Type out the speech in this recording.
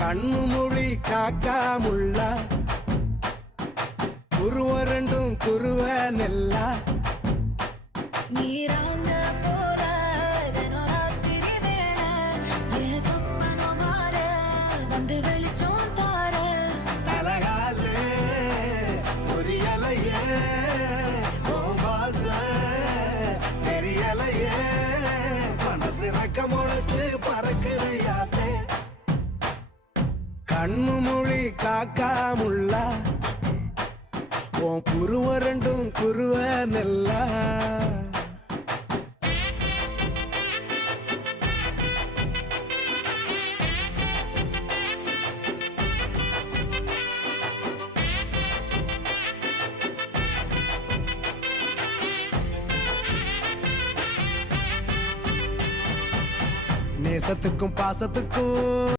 கண்ணு மொழி காக்காமுள்ள குருவ ரெண்டும் குருவ நெல்லா நீராங்க போல தினராத்திரி வேளை என் சொப்பனம் மாற வந்து வெளிச்சம் தார தலகாலே பொரியலையே ஓம்பாச தெரியலையே மனசு ரக்க முளைச்சு பறக்குறையாத்தே கண்ணு மொழி காக்காமுள்ள உன் குருவ ரெண்டும் குருவ நெல்லா நேசத்துக்கும் பாசத்துக்கும்